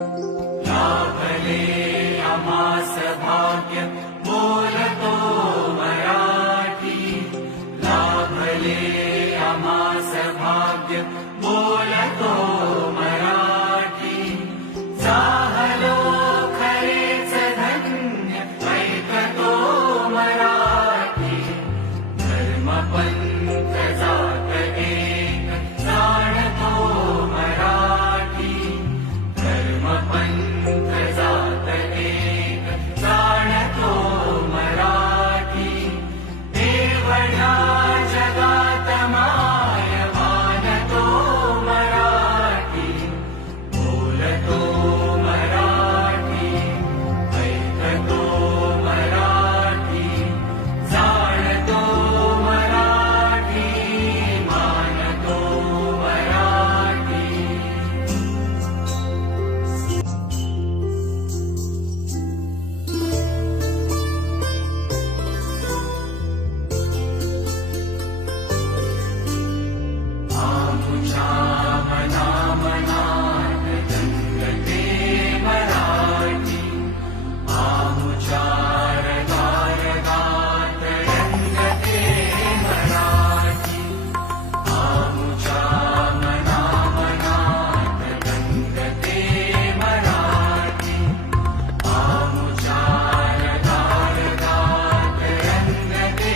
लाभले आम्हास भाग्य बोलतो मराठी. लाभले आम्हास भाग्य बोलतो मराठी. चाहलो खरेच धन्य ऐकतो मराठी. धर्म पंथ जात एक जाणतो मराठी. धर्म पंथ जात एक जाणतो मराठी. देवळ्या जगात माय मानतो मराठी. बोलतो मराठी, ऐकतो मराठी. जाणतो मराठी, मानतो मराठी. आमुच्या मनामनात रंगते मराठी. आमुच्या रगारगात रंगते मराठी. आमुच्या मनामनात रंगते मराठी. आमुच्या रगारगात रंगते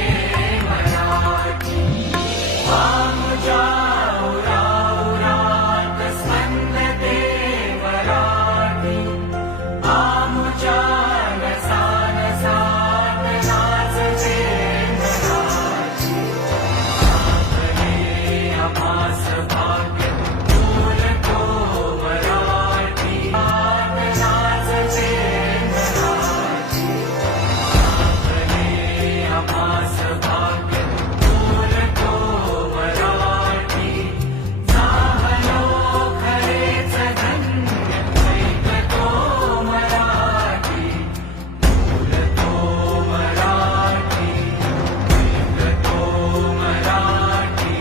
मराठी. आमुच्या उराउरात स्पंदते मराठी. आमुच्या रसानसात नाचते मराठी. लाभले आम्हास भाग्य बोलतो मराठी. आत नाचते मराठी. लाभले आम्हास भाग्य बोलतो मराठी. चाहलो खरेच धन्य ऐकतो मराठी. बोलतो मराठी, ऐकतो मराठी.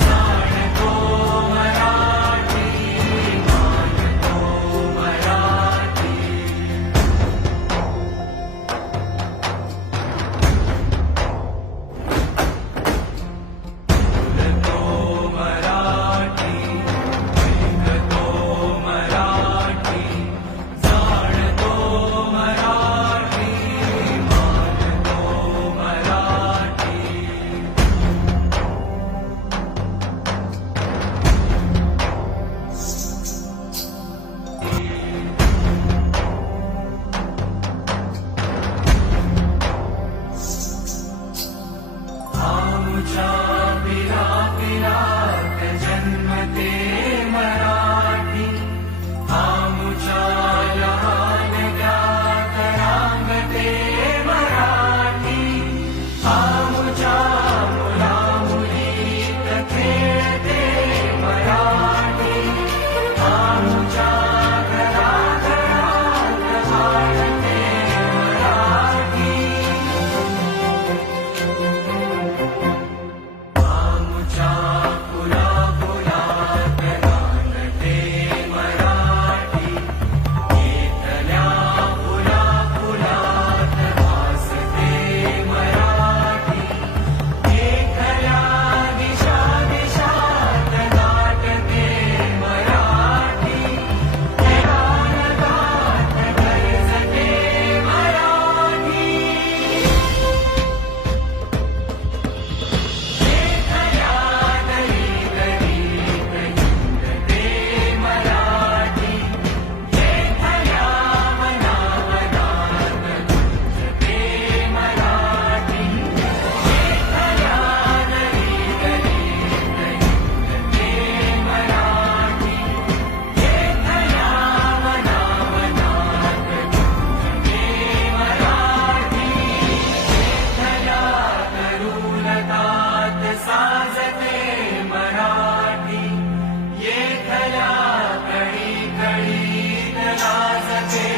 जाणतो मराठी, मानतो मराठी. बोलतो मराठी, ऐकतो मराठी. जाणतो मराठी, मानतो मराठी. आमुच्या पिरापिरात जन्मते मराठी. आमुच्या लहानग्यात रांगते मराठी. आमुच्या मुलामुलीत खेळते मराठी. आमुच्या घराघरात वाढते मराठी. आमुच्या फुलाफुलात रांगते मराठी. येथल्या फुलाफुलात वासते मराठी. येथल्या दिशा दिशात दाटते मराठी. गानगात गरजते मराठी. येथल्या दरीदरीत हिंडते मराठी. येथल्या मनामनात गुंजते मराठी. येथल्या दरीदरीत हिंडते मराठी. येथल्या मनामनात गुंजते मराठी. येथल्या तरुलतात साजते मराठी. येथल्या कळी कळीत लाजते